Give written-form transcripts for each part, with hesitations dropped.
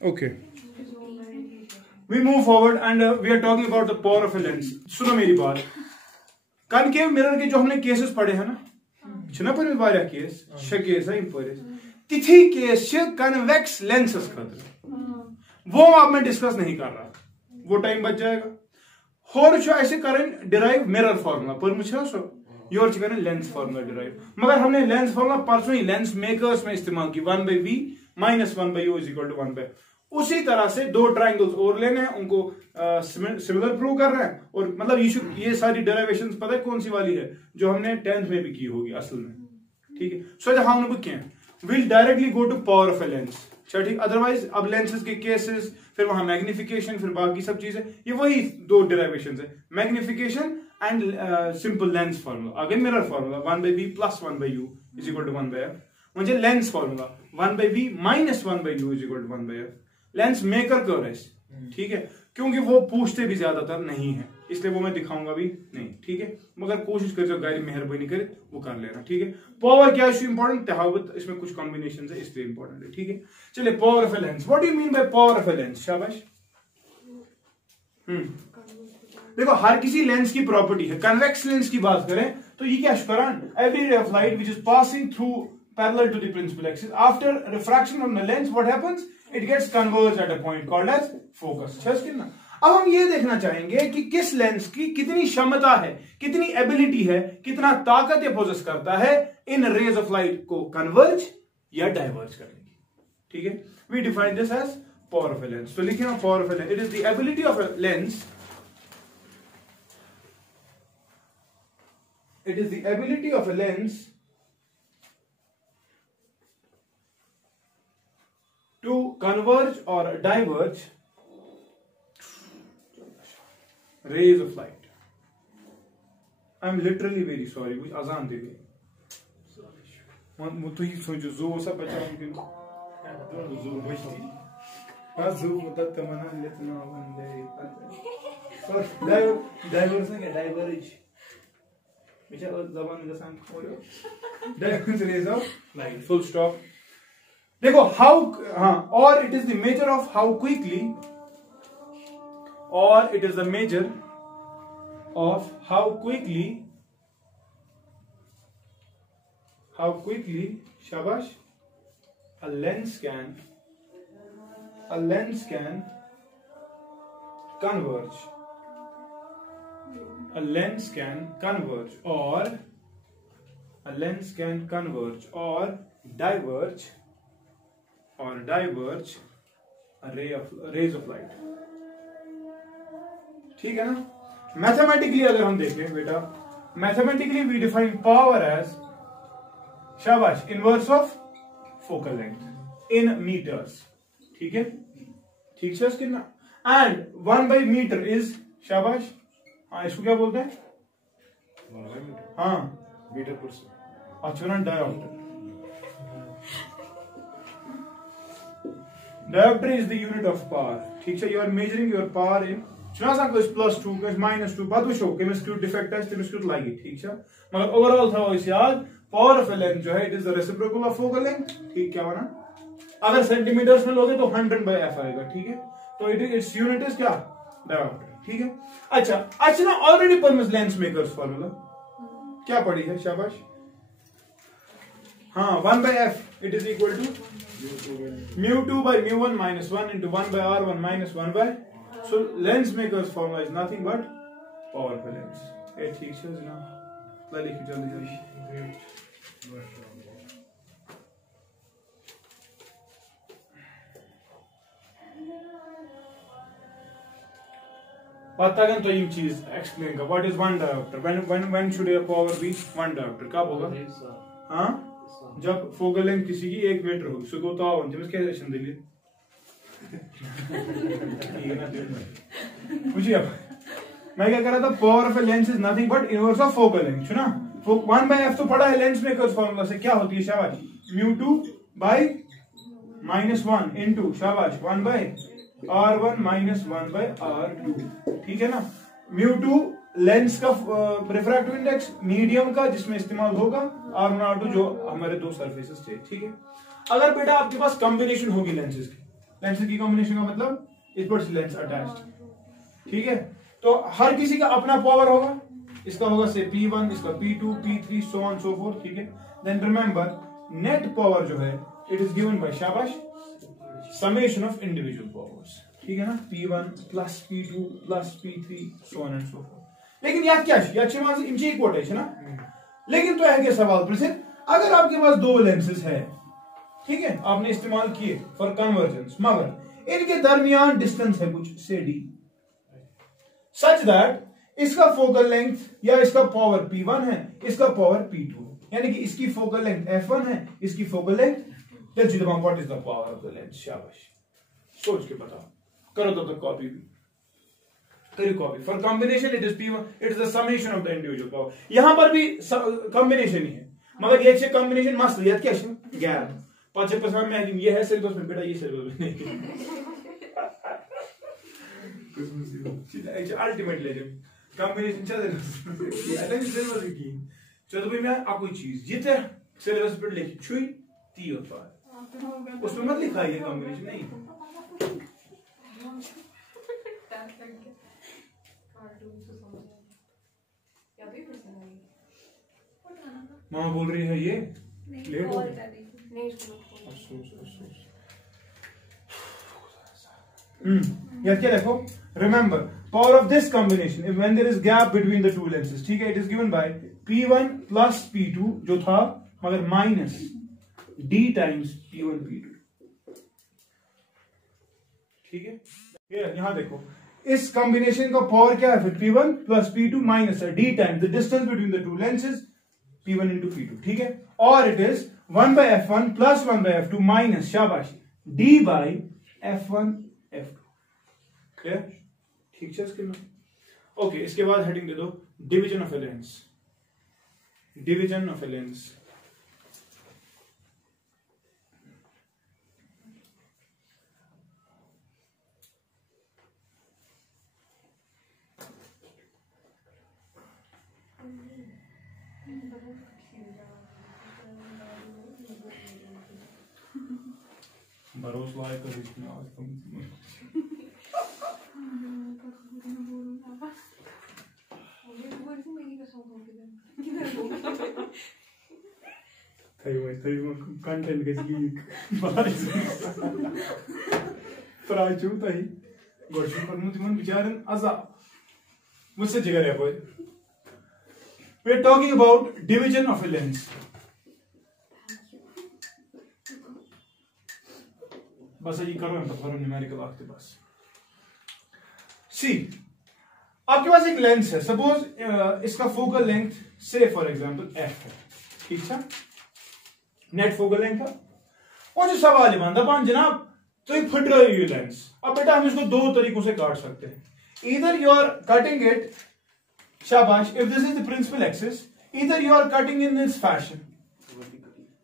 Okay. We move forward and we are talking about the power of a lens. सुनो मेरी बात. Concave mirror के जो हमने केसेस पढ़े हैं ना, छना पर वारिया केस, शे केस है इम्पोरिस. तिथि केस छे कन्वेक्स लेंसेस खातिर. वो अब मैं डिस्कस नहीं कर रहा. वो टाइम बच जाएगा. और जो ऐसे करें डिराइव मिरर फार्मूला पर मुझे सो योर च करें लेंस फार्मूला डिराइव. मगर हमने लेंस फार्मूला परसों ही लेंस मेकर्स में इस्तेमाल की 1/v minus 1/u is equal to 1/. उसी तरह से दो ट्राइंगल्स और लेने हैं, उनको सिमिलर प्रूव कर रहे हैं. और मतलब ये सारी डेरिवेशंस पता है कौन सी वाली है जो हमने 10th में भी की होगी असल में. ठीक है. सो हम क्या will directly go to power of a lens. अच्छा ठीक. अदरवाइज अब लेंसेज के केसेस, फिर वहां मैग्निफिकेशन, फिर बाकी सब चीजें, ये वही दो डेरिवेशंस है. Magnification and simple lens formula. आगे mirror formula 1/v plus 1/u is equal to 1/f. म्हणजे lens formula 1/v minus 1/u is equal to 1/f. Lens maker curve है. ठीक है. क्योंकि वो पूछते भी ज्यादातर नहीं है, इसलिए वो मैं दिखाऊंगा भी नहीं. ठीक है. मगर कोशिश कर जो गाइड मेहरबानी करे वो कर लेना. ठीक है. पावर क्या है इंपॉर्टेंट, तहावत इसमें कुछ कॉम्बिनेशन है इसलिए इंपॉर्टेंट है. ठीक है. चलिए power of a lens. What do you mean by power of a lens? शाबाश. देखो हर किसी लेंस की प्रॉपर्टी है. कन्वेक्स लेंस की बात करें तो ये क्या शुक्रान, every ray of light which is passing through parallel to the principal axis, after refraction of the lens what happens, it gets converged at a point called as focus. अब हम ये देखना चाहेंगे कि किस लेंस की कितनी क्षमता है, कितनी एबिलिटी है, कितना ताकत ये पोजेस करता है इन रेज ऑफ लाइट को कन्वर्ज या डाइवर्ज करने की. ठीक है. We define this as power of a lens. तो लिखे हम power of a lens. It is the ability of a lens. It is the ability of a lens to converge or diverge rays of light. I am literally very sorry. कुछ आसान दे गए. मुझे ही सोचो जो सब बचा उनके जो बचती हाँ जो मतलब तमन्ना लेतना बंदे और डाइवर्स क्या डाइवर्ज फुल स्टॉप. देखो हाउ, हाँ, और it is the measure of how quickly, और it is the measure of how quickly शाबाश a lens can converge. A lens can converge or diverge rays of light. ठीक है ना. Mathematically अगर हम देखें बेटा, mathematically we define power as शाबाश inverse of focal length in meters. ठीक है. ठीक से कितना, एंड 1/मीटर इज शाबाश, हाँ इसको क्या बोलते हैं, हाँ मीटर पर से. अच्छा ना dioptre. Dioptre is the unit of power. ठीक है. You are measuring your power in +2 -2 बात वुचो कमिस क्यूट डिफेक्ट है तमिस क्यूट लगे. ठीक है. मगर ओवरऑल था याद पावर ऑफ ए लेंथ जो है it is the reciprocal of focal length. ठीक क्या होना, अगर सेंटीमीटर्स में लोगे तो 100/f आएगा. ठीक है. तो इट्स यूनिट इज क्या, डायोप्टर. ठीक है. अच्छा ना ऑलरेडी परमिस लेंस मेकर्स फार्मूला क्या पढ़ी है शाबाश, हाँ 1/f it is equal to μ2/μ1 -1 into 1/r1 minus 1/. So lens maker's formula is nothing but power of a lens. ठीक है ना. लिखिए जल्दी. पता है तो ये चीज एक्सप्लेन कर. What is one dioptre, when should your power be 1 dioptre. कब होगा, हाँ जब फोकल लेंथ किसी की 1 मीटर होगी. सो तो आओ जब इसके सेशन दिल्ली ठीक है ना. पूछिए अब मैं क्या कर रहा था. Power of a lens is nothing but inverse of focal length. सुना 1/f तो पढ़ा है लेंस मेकर्स फार्मूला से. क्या होती है शाबाश, μ2/-1 इनटू शाबाश 1/r1 minus 1/r2. ठीक है ना. μ2 लेंस का रिफ्रैक्टिव इंडेक्स मीडियम का जिसमें इस्तेमाल होगा, r1 r2 जो हमारे दो सरफेसेस थे. ठीक है. अगर बेटा आपके पास कॉम्बिनेशन होगी लेंसेज की, लेंसेज की कॉम्बिनेशन का मतलब इस पर लेंस अटैच्ड, ठीक है। तो हर किसी का अपना पावर होगा, इसका होगा से P1, इसका P2, P3 so on so forth, ठीक है। देन रिमेंबर नेट पावर जो है इट इज गिवन बाय शाबाश समेशन ऑफ इंडिविजुअल पावर्स, ठीक है ना, P1 plus P2 plus P3 so on and so forth। लेकिन याद क्या है, याद मान इनची इक्वटेशन ना, लेकिन तो है सवाल प्रसिद्ध, अगर आपके पास दो लेंसेज है, ठीक है, आपने इस्तेमाल किए फॉर कन्वर्जेंस, मगर इनके दरमियान डिस्टेंस है कुछ से d, सच दैट इसका फोकल लेंथ या इसका पावर P1 है, इसका पावर P2, यानी कि इसकी फोकल लेंथ F1 है, इसकी focal length, let's see what is the power of the lens. शाबाश, सोच के बताओ, करो तब तक कॉपी भी करिए, copy for combination it is P1, it is the summation of the individual power. यहां पर भी कॉम्बिनेशन ही है, मगर ये अच्छे कॉम्बिनेशन मस्त याद क्या है, गैप पांच परसेंट में ये है सिलेबस में, बेटा ये सिलेबस में नहीं अल्टीमेट लेजेंड कॉम्बिनेशन चल की चलो भाई मैं आपको चीज जिते सिलेबस पर लिखी छुई ती होता है, उसमें मत लिखा ये कॉम्बिनेशन नहीं। मामा बोल रही है ये लेट हो अफसोस अफसोस। यार क्या देखो, remember power of this combination when there is gap between the two lenses, ठीक है, it is given by P1 plus P2 जो था, मगर minus D times P1 P2, ठीक है। ये यहां देखो इस कॉम्बिनेशन का पावर क्या है, फिर P1 प्लस P2 माइनस है D times the distance between the two lenses P1 into P2, ठीक है, और it is 1 by F1 plus 1 by F2 minus शाबाश D by F1 F2, clear, ठीक है इसके में। ओके, इसके बाद हेडिंग दे दो division of a lens, division of a lens. भरोस लायक कंटेंट के प्राचू तही गोशु पर मुझे बिचारन अजा मुझसे जिगर है कोई। We are talking about division of a lens. बस ये करो न्यूमेरिकल आपके पास। सी आपके पास एक लेंस है, सपोज इसका फोकल लेंथ से फॉर एग्जांपल f है, ठीक है, नेट फोकल लेंथ था। और जो सवाल है बंदा जनाब तो ये फट रही है लेंस, अब बेटा हम इसको दो तरीकों से काट सकते हैं, इधर यू आर कटिंग इट, शाबाश, if this is the principal axis, इधर you are cutting in this fashion,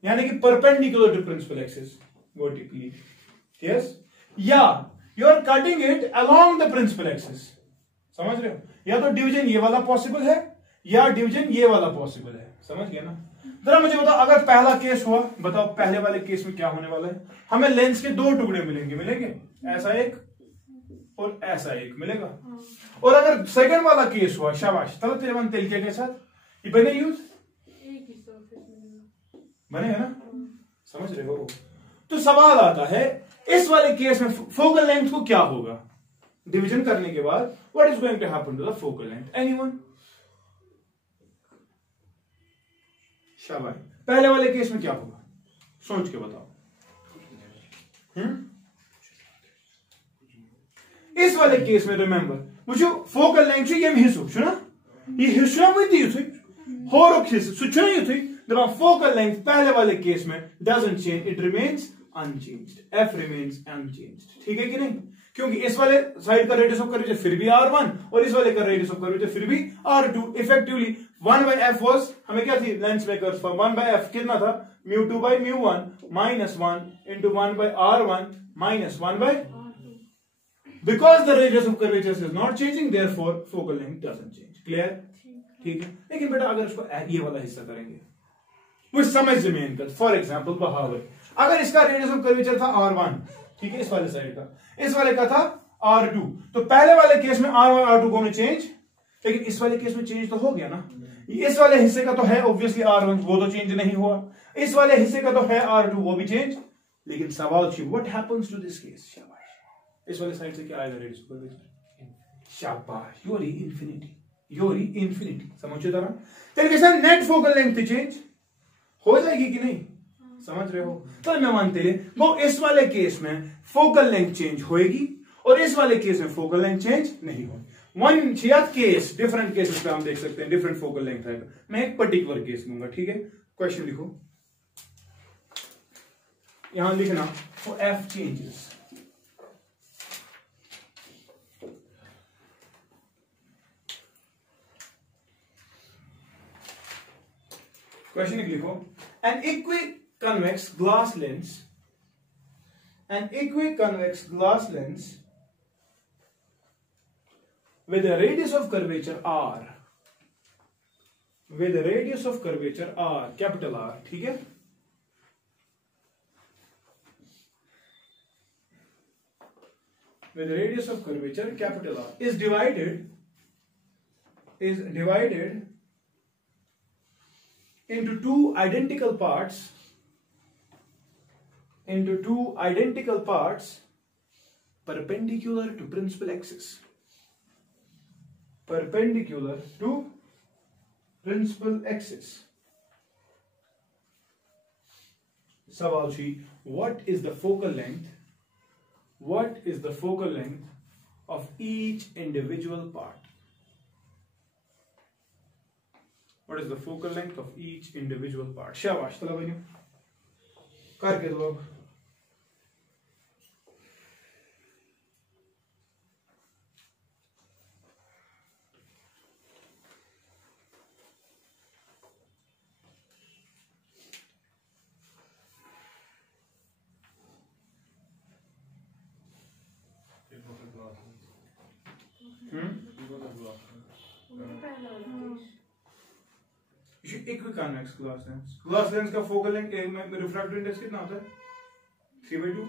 यानी कि perpendicular to principal axis vertically, yes, या you are cutting it along the principal axis, समझ रहे हो, या तो डिवीजन ये वाला पॉसिबल है या डिवीजन ये वाला पॉसिबल है, समझ गया ना। जरा मुझे बताओ अगर पहला केस हुआ, बताओ पहले वाले केस में क्या होने वाला है, हमें लेंस के दो टुकड़े मिलेंगे, ऐसा एक और ऐसा एक मिलेगा। और अगर सेकंड वाला केस हुआ, शाबाश, तब तेरे मन तरीके के साथ ये बने यूज बनेगा ना, समझ रहे हो। तो सवाल आता है इस वाले केस में फोकल लेंथ को क्या होगा डिवीजन करने के बाद, what is going to happen to the focal length, anyone? शाबाश, पहले वाले केस में क्या होगा सोच के बताओ। इस वाले केस में रिमेंबर वो फोकल लेंथ ये हिस्सो ना, ये हिस्सो में युथु होरुक हिस्सो सह युथु दपान फोकल लेंथ पहले वाले केस में doesn't change, it remains unchanged, F remains unchanged, ठीक है कि नहीं, क्योंकि इस वाले साइड का रेडियस ऑफ कर्वेचर फिर भी R1 और इस वाले का रेडियस ऑफ कर्वेचर फिर भी R2, इफेक्टिवली 1/f वाज हमें क्या थी लेंस मेकर्स फॉर्म, 1/f कितना था, μ2 by μ1 minus 1 into 1/R1 minus 1/, because the radius of curvature is not changing, therefore focal length doesn't change, clear, ठीक है। लेकिन बेटा अगर इसको ये वाला हिस्सा करेंगे वो समझ जमीन का, फॉर एग्जांपल बहावर, अगर इसका रेडियस ऑफ कर्वेचर था R1 ठीक है, इस वाले साइड का, इस वाले का था R2। तो पहले वाले केस में R1 R2 को चेंज, लेकिन इस वाले केस में चेंज तो हो गया ना। इस वाले हिस्से का तो है ऑब्वियसली R1, वो तो चेंज नहीं हुआ। इस वाले हिस्से का तो है R2, वो भी चेंज। लेकिन सवाल what happens to this case? शाबाश, इस वाले साइड से क्या आएगा रेडियस ऑफ कर्वेचर? शाबाश, योरी इंफिनिटी, योरी इंफिनिटी। समझो जरा, तो कैसा नेट फोकल लेंथ चेंज हो जाएगी कि नहीं? समझ रहे हो? तो मैं मानते हैं वो इस वाले केस में फोकल लेंथ चेंज होएगी और इस वाले केस में फोकल लेंथ चेंज नहीं होगी। वन केस, डिफरेंट केसेस पे हम देख सकते हैं डिफरेंट फोकल लेंथ है। मैं एक पर्टिकुलर केस लूंगा, ठीक है? क्वेश्चन लिखो, यहां लिखना फॉर एफ चेंजेस। क्वेश्चन लिखो, an equiconvex glass lens, an equiconvex glass lens with a radius of curvature r, with a radius of curvature r, capital R, ठीक है? With a radius of curvature capital R is divided into two identical parts, perpendicular to principal axis, perpendicular to principal axis. सवाल छी, what is the focal length? What is the focal length of each individual part? What is the focal length of each individual part? शाबाश, चलो बनियो करके दो अब। Equiconvex glass lens, glass lens का focal length में रिफ्रैक्टिव इंडेक्स कितना होता है? 3/2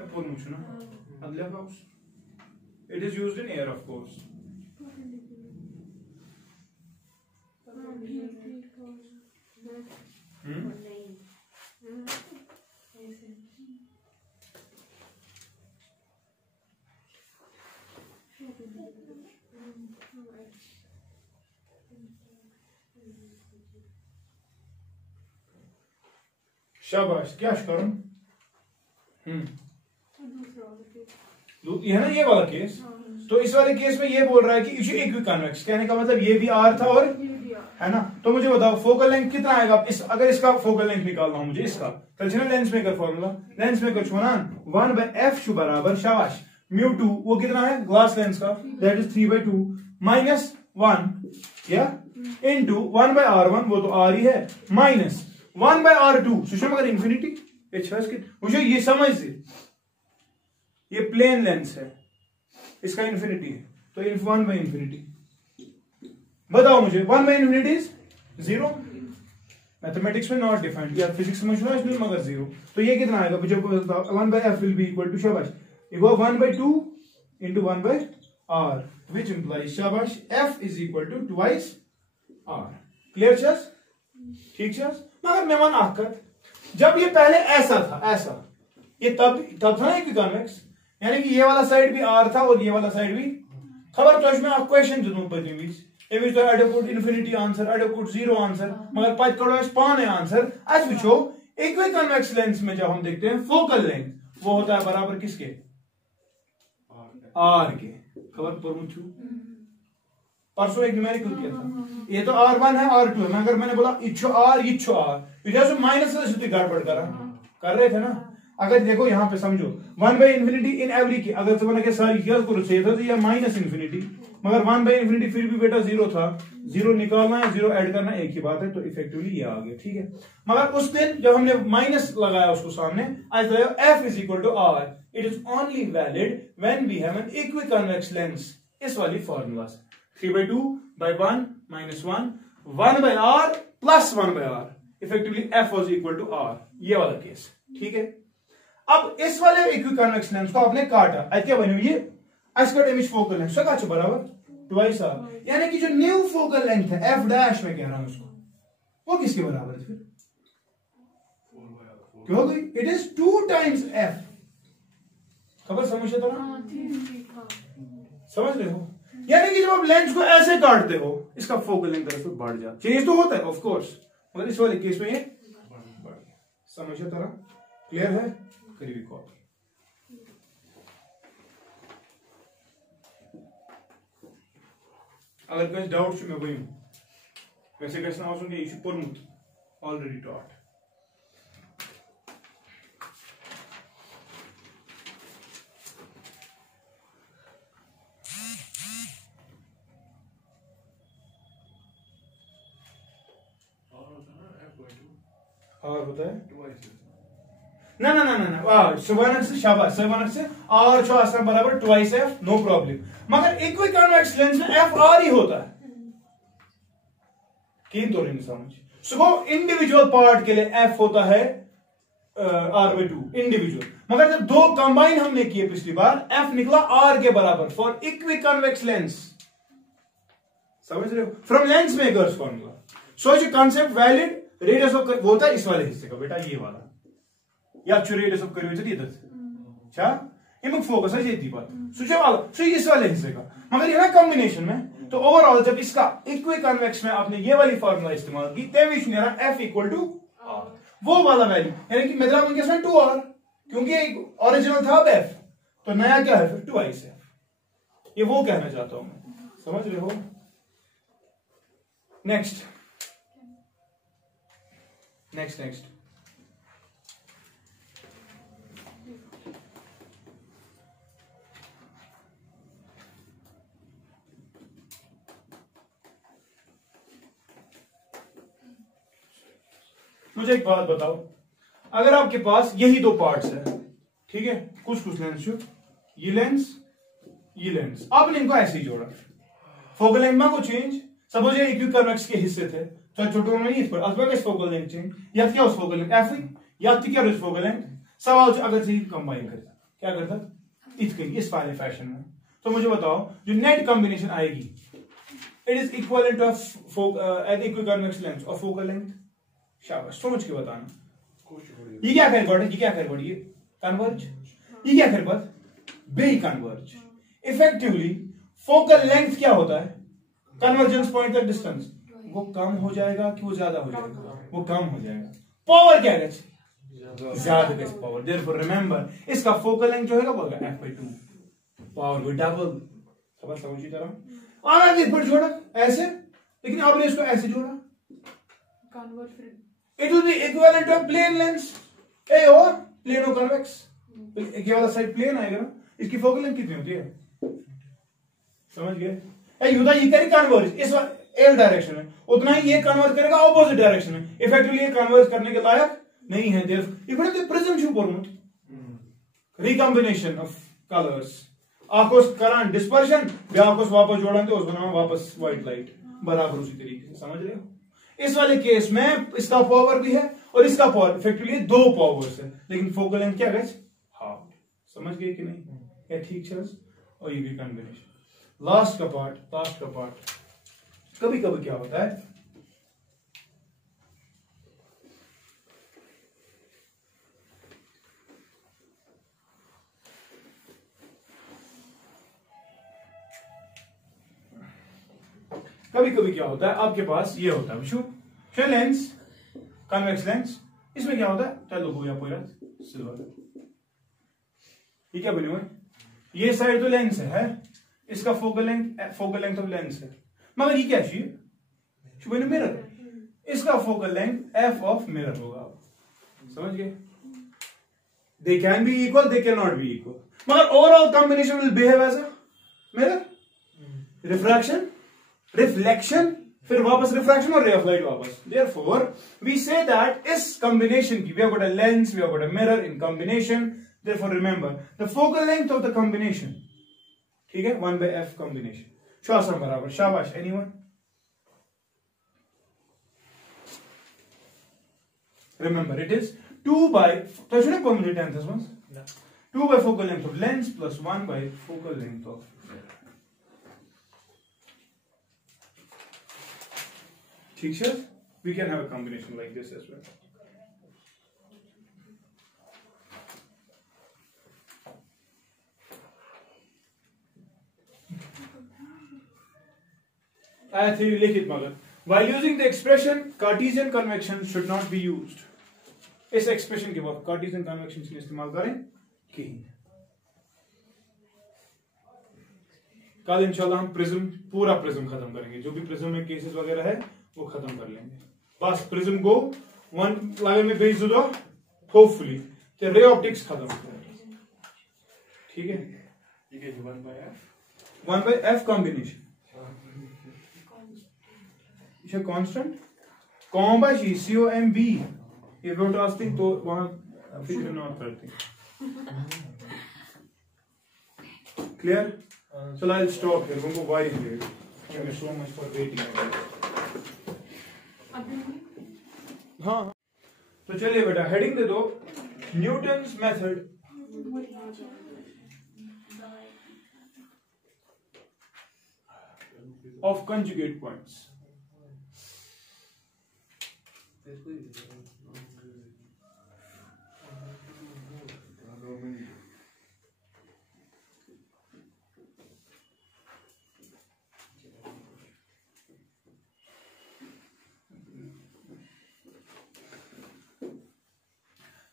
या 4 मुझे ना अदला पाउस। It is used in air of course. शाबाश, क्या करूं? ये है ना ये वाला केस। तो इस वाले केस में ये बोल रहा है कि इक्विकॉन्वेक्स, कहने का मतलब ये भी आर था और है ना। तो मुझे बताओ फोकल लेंथ कितना आएगा अगर इसका फोकल लेंथ निकालना हो मुझे इसका, तो lens maker formula, lens maker छो ना 1/f बराबर शाबाश μ2, वो कितना है ग्लास लेंस का, दैट इज 3/2 माइनस 1 या इनटू 1/r1, वो तो r ही है, माइनस 1/r2 सुषमा मगर इंफिनिटी मुझे ये समझ से, ये प्लेन लेंस है, इसका इंफिनिटी है, तो 1/इंफिनिटी बताओ मुझे 1/इंफिनिटी इज 0। मैथमेटिक्स में नॉट डिफाइंड या फिजिक्स में इसमें मगर 0, तो ये कितना आएगा मुझे 1/f will be equal to शाबाश 1/2 into 1/r, which implies शाबाश f is equal to twice r। Clear चीज? ठीक चीज। मगर मेहमान आकर जब ये पहले ऐसा था, ऐसा ये तब था ना इक्विकॉन्वेक्स, यानी कि ये वाला साइड भी r था और ये वाला साइड भी खबर। तो इसमें आप क्वेश्चन जो तो अडोकुट इंफिनिटी आंसर, अडोकुट 0 आंसर, मगर पच करो पाने आंसर। आज पूछो इक्विकॉन्वेक्स लेंस में जब हम देखते हैं फोकल लेंथ वो होता है बराबर किसके? r के। खबर पर परसों एक न्यूमेरिकल किया था, ये तो r1 है r2 है, अगर मैंने बोला इच्छो r इच्छो r, इधर माइनस से गड़बड़ कर रहे थे ना। अगर देखो यहाँ पे समझो 1/इंफिनिटी इन एवरी की, अगर तो मैंने सारी तो ये माइनस इंफिनिटी, मगर 1/इंफिनिटी फिर भी बेटा 0 था, 0 निकालना है 0 ऐड करना एक ही बात है, तो इफेक्टिवली ये आ गया। ठीक है, मगर उस दिन जब हमने माइनस लगाया उसको सामने, आज f is equal to r, it is only valid when we have an equiconvex lens. इस वाली फॉर्मूला से 3/2/1 minus 1 1/r plus 1/r, effectively f was equal to r, ये वाला केस। ठीक है, अब इस वाले इक्विकॉन्वेक्स लेंस को आपने काटा, क्या बनो ये cut image focal length so का बराबर ट्वाइस आर, यानी कि जो न्यू फोकल लेंथ है एफ डैश में कह रहा हूं उसको, वो किसके बराबर है फिर? क्यों हो गई? It is 2 times F. खबर समझ तो समझ रहे हो? यानी कि जब आप लेंस को ऐसे काटते हो इसका फोकल लेंथ तरफ बढ़ जाता, चेंज तो होता है ऑफ कोर्स, मगर इस वाले केस में ये बढ़ गया। समझे तरह? क्लियर है? करीबी कॉल। अगर कहीं डाउट मैं वही हूं, वैसे कैसे ना कि यह पोर्मुत ऑलरेडी टॉट। और होता है ना ना ना ना ना सुबह से शाबाश सुबह से और जो आसान बराबर ट्वाइस एफ, नो प्रॉब्लम। मगर इक्विकॉन्वेक्स लेंस में एफ आर ही होता है, तीन तो नहीं समझ। सुबह इंडिविजुअल पार्ट के लिए एफ होता है R/2 इंडिविजुअल, मगर जब दो कंबाइन हमने किए पिछली बार एफ निकला आर के बराबर फॉर इक्विकॉन्वेक्स लेंस। समझ रहे हो? From lens makers formula. So जो कॉन्सेप्ट वैलिड रेडियस ऑफ वो होता है इस वाले हिस्से का बेटा, ये वाला या रेडियस ऑफ कर्वेचर ये अच्छा इमुक फोकस है ये बात सुचे वाला सो इस वाले हिस्से का, मगर ये ना कॉम्बिनेशन में तो ओवरऑल जब इसका इक्विकॉन्वेक्स में आपने ये वाली फार्मूला इस्तेमाल की तब मेरा एफ इक्वल टू आर, वो वाला वैल्यू, यानी कि मेरा केस में 2r, क्योंकि ओरिजिनल था अब एफ, तो नया क्या है फिर 2i एफ। ये वो कहना चाहता हूं मैं, समझ रहे हो? नेक्स्ट नेक्स्ट नेक्स्ट मुझे एक बात बताओ, अगर आपके पास यही दो पार्ट्स है, ठीक है, कुछ लेंस जो ये लेंस आपने इनको ऐसे ही जोड़ा, फोकल लेंथ में को चेंज, सपोज ये इक्विकॉन्वेक्स के हिस्से थे तो छोटो में नहीं, इस पर अथवा इस फोकल लेंथ चेंज या क्या उस फोकल लेंथ एफ या क्या उस फोकल लेंथ, सवाल अगर से कंबाइन करता क्या करता इस वाले फैशन में। तो मुझे बताओ जो नेट कॉम्बिनेशन आएगी it is equivalent of equiconvex lens और फोकल लेंथ। शाबाश, सोच के बताना। ये क्या कर ये क्या कर ये कन्वर्ज, ये क्या कर बे कन्वर्ज। इफेक्टिवली फोकल लेंथ क्या होता है? कन्वर्जेंस पॉइंट तक डिस्टेंस वो कम हो जाएगा कि वो ज्यादा हो जाएगा? वो कम हो जाएगा। पावर क्या है? ज्यादा गैस पावर। देयरफॉर रिमेंबर इसका फोकल लेंथ जो है वो होगा f/2, पावर भी डबल। खबर समझी तरह आना इस पर जोड़ा ऐसे, लेकिन आपने इसको ऐसे जोड़ा, it will be equivalent of plane lens ए और प्लेनो कन्वेक्स। ये वाला साइड प्लेन आएगा ना, इसकी फोकल लेंथ कितनी होती है? समझ गए? ये करें कन्वर्ज इस एल डायरेक्शन में, उतना ही ये कन्वर्ज करेगा ऑपोजिट डायरेक्शन में। इफेक्टिवली ये कन्वर्ज करने के लायक नहीं है। देयरफॉर प्रिज्म पोर्मुत रिकॉम्बिनेशन ऑफ कलर्स आकोस करान डिस्पर्शन व्याकोस वापस जोड़न तो उस बना वापस व्हाइट लाइट बराबर उसी तरीके से। समझ रहे हो? इस वाले केस में इसका पावर भी है और इसका पावर, इफेक्टिवली दो पावर्स है, लेकिन फोकल लेंथ क्या है? हाफ। समझ गए कि नहीं? क्या ठीक है? और ये भी कॉम्बिनेशन। लास्ट का पार्ट कभी कभी क्या होता है, आपके पास ये होता है लेंस कन्वेक्स लेंस, इसमें क्या होता है? चलो हो गया पूरा सिल्वर। ये क्या बने हुए? ये साइड तो लेंस है, इसका फोकल लेंथ ऑफ लेंस है, मगर ये क्या चाहिए? मिरर। इसका focal length F of mirror होगा। समझ गए? They can be equal, they can not be equal, मगर overall combination will behave as a mirror. Reflection फिर वापस रिफ्रैक्शन और रे ऑफ लाइट वापस। देयरफॉर वी से दैट इस कॉम्बिनेशन की we have got a lens, we have got a mirror in combination. Therefore remember the focal length of the combination, ठीक है, 1/f combination. श्वासन बराबर। शाबाश। Anyone? Remember it is 2 by तो इसने कौन मुझे 10 था 2 by focal length of lens plus 1 by focal length of ठीक है. We can have a combination like this as well. आया थी लिखित मगर while using the expression Cartesian convection should not be used. इस एक्सप्रेशन के बाद कार्टेशियन कन्वेक्शन से इस्तेमाल करें कि कल इंशाल्लाह हम प्रिज्म पूरा प्रिज्म खत्म करेंगे. जो भी प्रिज्म में केसेस वगैरह है वो खत्म कर लेंगे. बस प्रिज्म को वन लेवल में भेज दो होपफुली तो रे ऑप्टिक्स खत्म करेंगे. ठीक है. ठीक है. 1 by f कॉम्बिनेशन इसे कांस्टेंट कॉम्बा जी COMB ये ब्रॉडकास्टिंग तो वहां फिर नॉट करते. Clear. So I'll stop here. Won't go wide here. Thank you so much for waiting. हाँ तो चलिए बेटा हेडिंग दे दो Newton's method of conjugate points.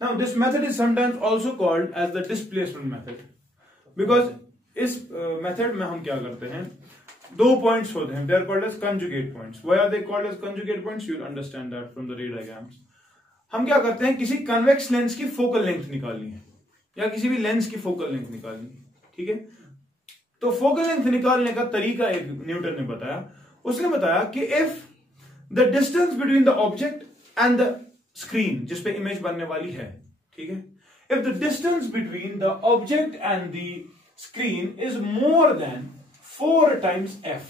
Now this method is sometimes also called as the displacement method because इस method में हम क्या करते हैं दो पॉइंट्स होते हैं. They are called as conjugate points. Why are they called as conjugate points? You'll understand that from the ray diagrams. हम क्या करते हैं किसी कन्वेक्स लेंस की फोकल लेंथ निकालनी है या किसी भी लेंस की फोकल लेंथ निकालनी है. ठीक है. तो फोकल लेंथ निकालने का तरीका एक न्यूटन ने बताया. उसने बताया कि if the distance between the object and the screen जिस पे इमेज बनने वाली है. ठीक है. If the distance between the object and the screen is more than 4 times f.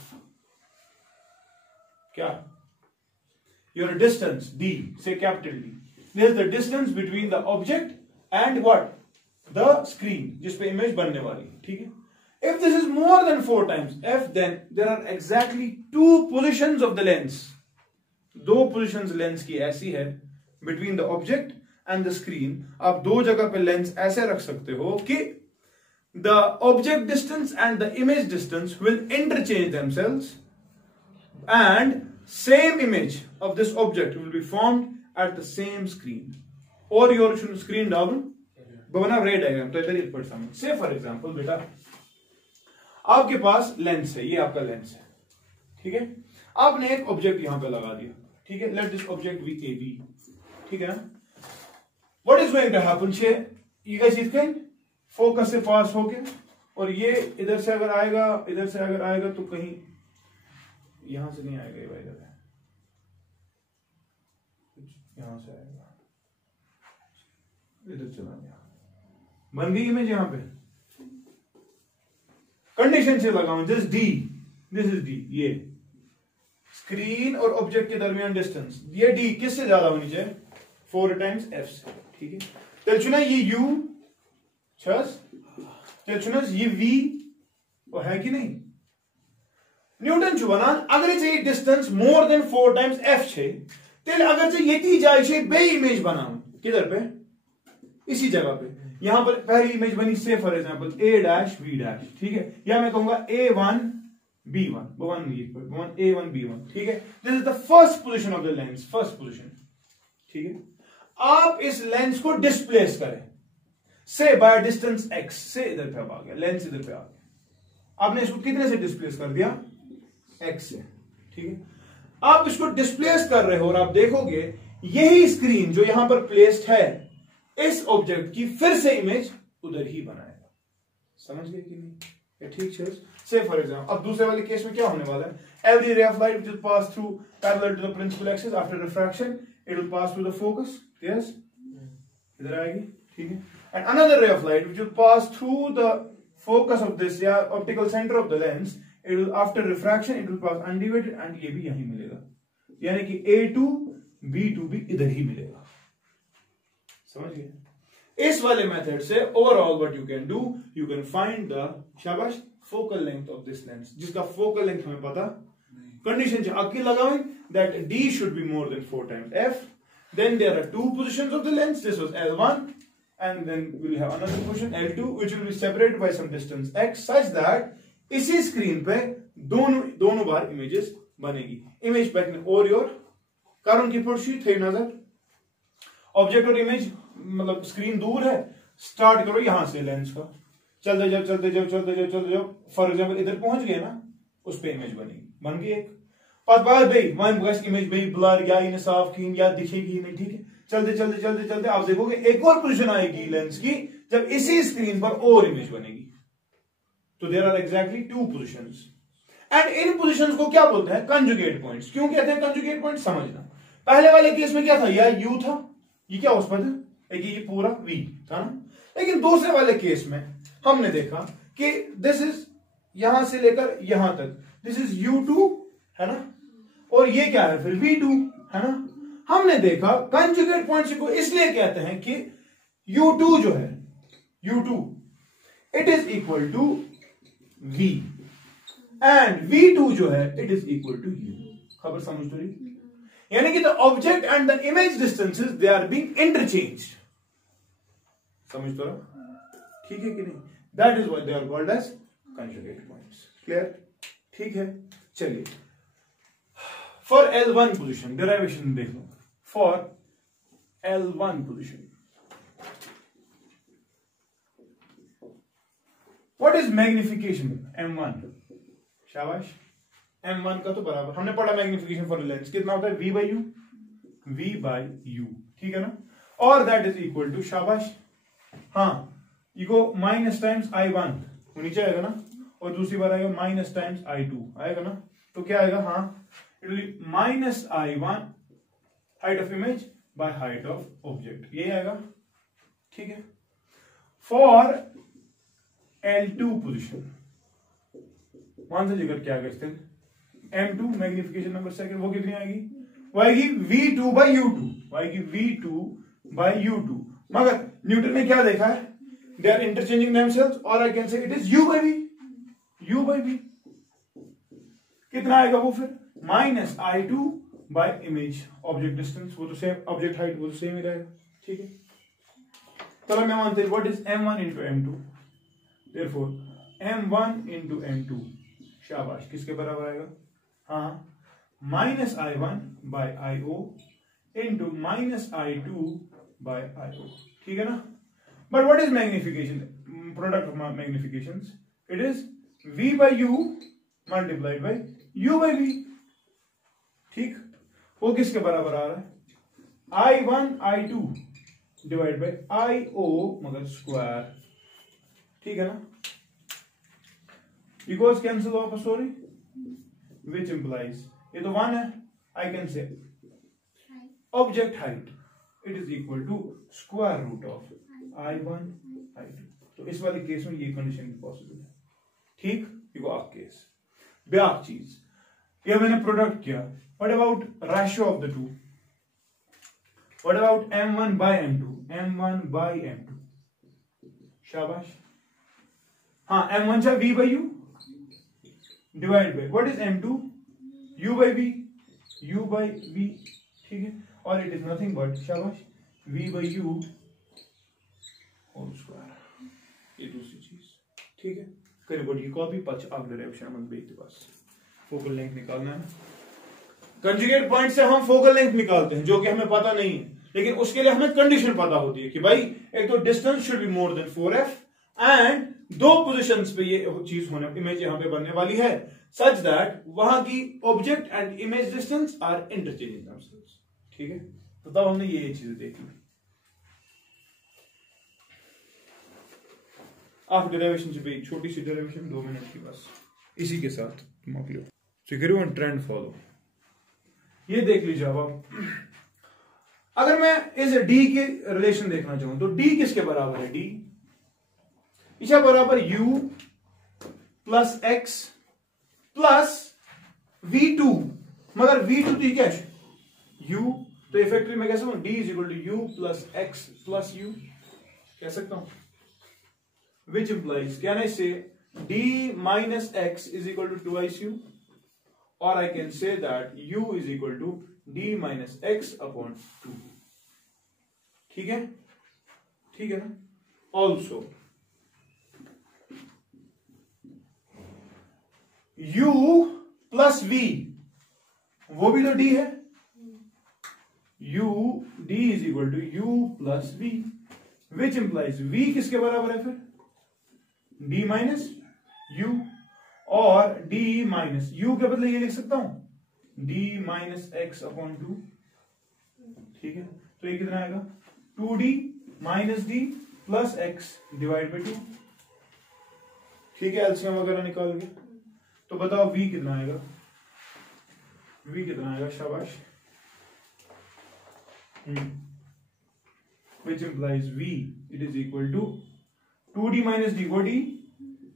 क्या your distance d, say capital D, this is the distance between the object and what the screen जिस पे image बनने वाली. ठीक है. if this is more than 4 times f then there are exactly 2 positions of the lens. दो positions lens की ऐसी है between the object and the screen. आप दो जगह पे लेंस ऐसे रख सकते हो कि the object distance and the image distance will interchange themselves and same image of this object will be formed at the same screen or your screen down बना रे डायग्राम. तो इधर ही पढ़ समझ. से फॉर एग्जांपल बेटा आपके पास लेंस है. ये आपका लेंस है. ठीक है. आपने एक ऑब्जेक्ट यहां पे लगा दिया. ठीक है. Let this object be AB. ठीक है ना. What is going to happen say you guys can focus से पास होके और ये इधर से अगर आएगा तो कहीं यहां से नहीं आएगा. ये इधर है यहां से आएगा इधर चला गया. बन गई इमेज. यहां पे कंडीशन से लगाऊं दिस इज डी. ये स्क्रीन और ऑब्जेक्ट के दरमियान डिस्टेंस ये डी किससे ज्यादा होनी चाहिए 4 times f से. ठीक है. चल चुना ये u ये v वो है कि नहीं. न्यूटन छु वनान अगर ये distance more than 4 times f छे तेल अगर ये ती जाए छे बे इमेज बनाऊं किधर पे इसी जगह पे. यहां पर पहली इमेज बनी से फॉर एग्जांपल a', v'. ठीक है. या मैं कहूंगा a1 b1 a1 b1. ठीक है. This is the first position of the lens. First position. ठीक है. आप इस लेंस को डिस्प्लेस करें से बाय डिस्टेंस x से इधर पे आ गया. लेंस इधर पे आ गया. आपने इसको कितने से डिस्प्लेस कर दिया x से. ठीक है. आप इसको डिस्प्लेस कर रहे हो और आप देखोगे यही स्क्रीन जो यहां पर प्लेस्ड है इस ऑब्जेक्ट की फिर से इमेज उधर ही बनाएगा. समझ गए कि नहीं. ठीक है. से फॉर एग्जांपल अब दूसरे वाले केस में क्या होने वाला है. Every ray of light will pass through parallel to the principal axis after refraction it will pass through the focus. Yes इधर आएगी. ठीक है. and another ray of light which will pass through the focus of this optical center of the lens. It will after refraction it will pass undivided and ये भी यहीं मिलेगा. यानी कि A2 B2 भी इधर ही मिलेगा. समझ गए? इस वाले मेथड से overall what you can do, you can find the शाबाश focal length of this lens, जिसका फोकल लेंथ हमें पता कंडीशन आपकी लगाएं that D should be more than 4 times F. Then there are two positions of the lens. This was L1, and then we'll have another position L2, which will be separated by some distance x, such that इसी screen पे दोनों बार images बनेगी. Image बैठने और your कारण की पुरशी थे नजर ऑब्जेक्ट और इमेज मतलब स्क्रीन दूर है. स्टार्ट करो यहां से लेंस का, चलते जाओ फॉर एग्जाम्पल इधर पहुंच गए ना, उस पे इमेज बनेगी. बन गई एक पत बाद भाई वन गस इमेज भाई ब्लर या इन साफ की या दिखेगी नहीं. ठीक है, चलते आप देखोगे एक और पोजीशन आएगी लेंस की जब इसी स्क्रीन पर और इमेज बनेगी. तो there are exactly two positions, and इन पोजीशंस को क्या बोलते हैं? Conjugate points. क्यों कहते हैं कंजुगेट पॉइंट? समझना. पहले वाले केस में क्या था? यह यू था, ये क्या उस पर था, ये पूरा वी था ना. लेकिन दूसरे वाले केस में हमने देखा कि दिस इज यहां से लेकर यहां तक, दिस इज U2 है ना, और ये क्या है फिर V2 है ना. हमने देखा कंजुगेट पॉइंट्स को इसलिए कहते हैं कि U2 जो है U2 it is equal to V and V2 जो है it is equal to U. खबर समझ तो रही? यानी कि the object and the image distances they are being interchanged. समझ तो रहा? ठीक है कि नहीं? That is what they are called as conjugate points. Clear? ठीक है. चलिए फॉर L1 पोजीशन डेरिवेशन देख लो. For L1 position what is magnification? M1. शाबाश. M1 का तो बराबर हमने पढ़ा मैग्निफिकेशन फॉर लेंस कितना होता है? V by U. V by U. ठीक है ना. और दैट इज इक्वल टू शाबाश हाँ इको माइनस टाइम्स I1 नीचे आएगा ना, और दूसरी बार आएगा माइनस टाइम्स I2 आएगा ना. तो क्या आएगा? हाँ it will B minus I1 height of image by height of object. ये आएगा. ठीक है. फॉर L2 पोजीशन मान से लेकर क्या करते हैं? M2 मैग्निफिकेशन नंबर सेकंड वो कितनी आएगी? वो आएगी V2 by U2. वो आएगी V2 by U2. मगर न्यूटन ने क्या देखा है? दे आर इंटरचेंजिंग देमसेल्व्स, और आई कैन से it is U by V. U by V कितना आएगा वो फिर? Minus I2 by image object distance. वो तो सेम ऑब्जेक्ट हाइट वो तो सेम ही रहेगा. ठीक है. चलो मैं मानते हैं what is M1 into M2. Therefore M1 into M2 शाबाश किसके बराबर आएगा? हाँ minus I1 by IO into minus I2 by IO. ठीक है ना. But what is magnification? Product of magnifications it is V by U multiplied by U by V. ठीक. वो किसके बराबर आ रहा है? I1 I2 divide by IO मगर स्क्वायर. ठीक है ना. Equals cancel off sorry which implies ये तो 1 है. I can say object height it is equal to square root of I1 I2. तो इस वाले केस में ये कंडीशन भी पॉसिबल है. ठीक. ये आप केस ब्याक चीज ये मैंने प्रोडक्ट किया. What about ratio of the two? What about M1 by M2? M1 by M2 शाबाश. हाँ M1 चाहे V by U divide by what is M2? U by V. U by V. ठीक है. और इट इज नथिंग बट शाबाश V by U whole square. ये दूसरी चीज. ठीक है. करें बड़ी कॉपी पच आप डायरेक्शन में बेचते बस फोकल लेंथ निकालना है. कंजुगेट पॉइंट से हम फोकल लेंथ निकालते हैं जो कि हमें पता नहीं है, लेकिन उसके लिए हमें कंडीशन पता होती है कि भाई एक तो distance should be more than 4f and दो पोजीशंस पे ये चीज होने इमेज यहां पे बनने वाली है सच दैट वहां की object and image distance are interchanging themselves. ठीक है. तो तब हमने ये चीजें देखी. आप डेरिवेशन से भी छोटी सी डेरिवेशन 2 मिनट की बस इसी के साथ तुम आप लो. करिए ट्रेंड फॉलो. ये देख लीजिए अब आप. अगर मैं इस डी के रिलेशन देखना चाहूं तो डी किसके बराबर है? डी इसके बराबर U plus x plus V2. मगर V2 तो क्या है? U तो इफेक्टिवली मैं कह सकता हूं d is equal to u plus x plus u, कह सकता हूं, which implies, can I say d minus x is equal to twice u, और I can say that u is equal to d minus x upon 2। ठीक है, ठीक है ना। Also u plus v, वो भी तो d है, u d is equal to u plus v, which implies v किसके बराबर है फिर, d माइनस u, और d माइनस u के बदले ये लिख सकता हूं d माइनस एक्स अपॉन 2। ठीक है, तो ये कितना आएगा 2d minus d plus x divide by 2। ठीक है, एलसीएम वगैरह निकाल के तो बताओ v कितना आएगा, v कितना आएगा, शाबाश। which implies v it is equal to 2d minus d को d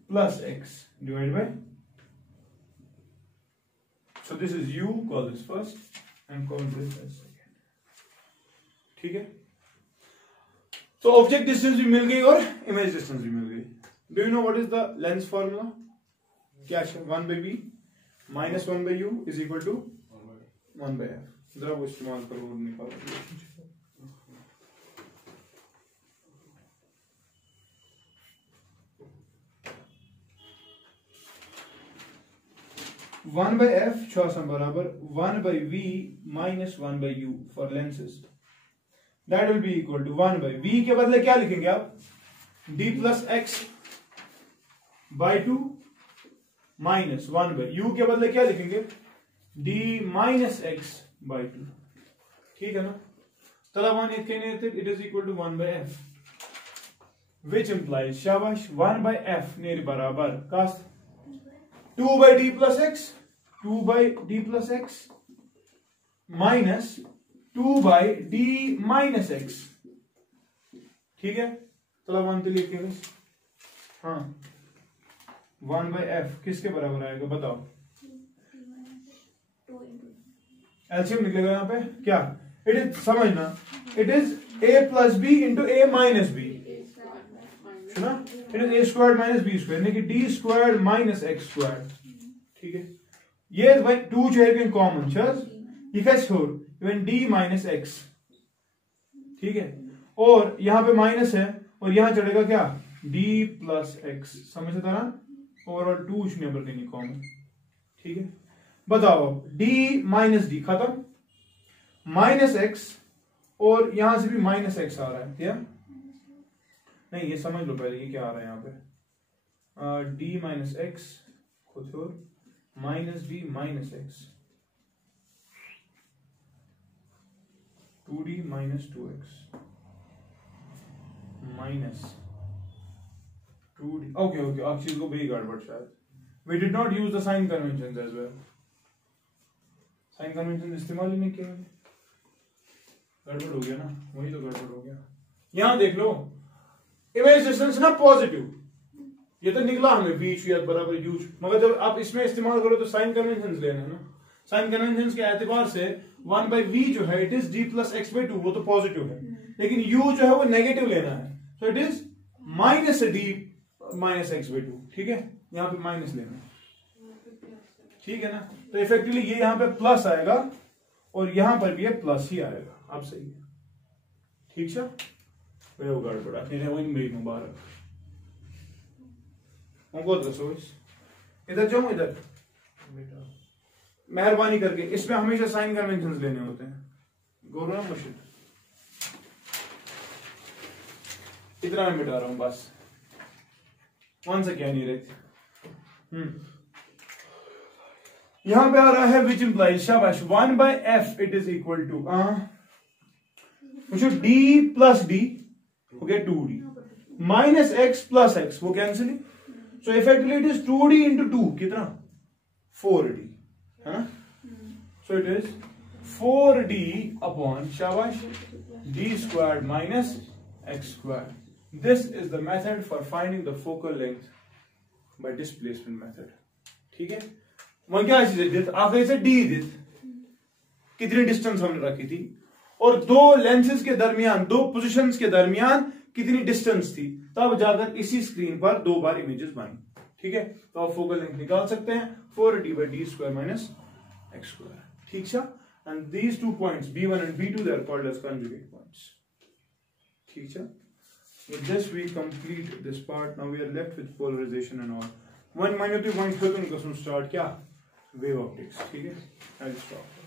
plus x divided by, so this is u, call this first and call this as second। ठीक है, तो ऑब्जेक्ट डिस्टेंस भी मिल गई और इमेज डिस्टेंस भी मिल गई। Do you know what is the lens formula, क्या है, 1 by v minus 1 by u is equal to 1 by f। जरा वो इस्तेमाल करो और निकालो। 1 by f छो आसान बराबर 1 by v minus 1 by u for lenses, that will be equal to 1 by v के बदले क्या लिखेंगे आप, d plus x by 2 minus 1 by u के बदले क्या लिखेंगे, d minus x by 2। ठीक है ना, तला 1 it is equal to 1 by f, which implies, शाबाश, 1 by f नेर बराबर cast 2 by d plus x, 2 by d plus x minus 2 by d minus x। ठीक है, चलो 1 के लिए केवल, हाँ 1 by f किसके बराबर आएगा बताओ, एलसीएम निकलेगा यहाँ पे क्या, इट इज, समझना, it is a plus b into a minus b, सुना, it is a square minus b square, यानी कि d square minus x square. ठीक है, ये 2 जो है कॉमन चल, ये क्या छोड़, इवन d माइनस x। ठीक है, और यहां पे माइनस है और यहां चढ़ेगा क्या, d प्लस x, समझ आता ना, ओवरऑल 2 नंबर के नहीं कॉमन। ठीक है, बताओ d माइनस d खत्म, माइनस x, और यहां से भी माइनस x आ रहा है क्या, नहीं ये समझ लो पहले ये क्या आ रहा है यहाँ पे, d माइनस एक्स खुद और minus d minus x, 2d minus 2x minus 2d। Okay okay, आप चीज को भी गड़बड़ शायद, we did not use the sign convention as well, sign convention इस्तेमाल ही नहीं किया, गड़बड़ हो गया ना, वही तो गड़बड़ हो गया। यहां देख लो, इमेज डिस्टेंस ना पॉजिटिव, ये तो निकला हमें बीच या बराबर यूज, मगर जब आप इसमें इस्तेमाल करो तो साइन कन्वेंशन लेना है ना, साइन कन्वेंशन के एतबार से 1 by v जो है it is d plus x by 2, वो तो पॉजिटिव है, लेकिन u जो है वो नेगेटिव लेना है, सो it is minus d minus x by 2। ठीक है, यहाँ पे माइनस लेना है। ठीक है ना, तो इफेक्टिवली ये यहाँ पे प्लस आएगा और यहां पर भी ये प्लस ही आएगा। अब सही है, ठीक है, वो गड़बड़ा मेरी मुबारक, उनको दसो इधर जाऊं, इधर मेहरबानी करके, इसमें हमेशा साइन कन्वेंशंस लेने होते हैं, गोरो ना मुश्किल, इतना मैं मिटा रहा हूं बस, कौन सा क्या नहीं रहती। यहां पे आ रहा है विच इंप्लाइज, शाबाश, 1 by f it is equal to d plus d हो गया 2d minus x plus x, वो cancel, so effectively it is 2d into 2 कितना 4d है ना, so it is 4d upon, शाबाश, d square minus x square. This is the method for finding the focal length by displacement method. ठीक है, वहां क्या चीज दित, आखिर से d दित, कितनी डिस्टेंस हमने रखी थी, और दो लेंसेज के दरमियान, दो पोजीशंस के दरमियान कितनी डिस्टेंस थी, तब जाकर इसी स्क्रीन पर दो बार इमेजेस बनी। ठीक है, तो आप फोकल लेंथ निकाल सकते हैं 4d/d² माइनस x²। ठीक है, and these 2 points b1 and b2 they are called as conjugate points। ठीक है, with this we complete this part। now we are left with polarization and all। 1 -2 point खत्म कसम start क्या, wave optics. ठीक है, I will stop.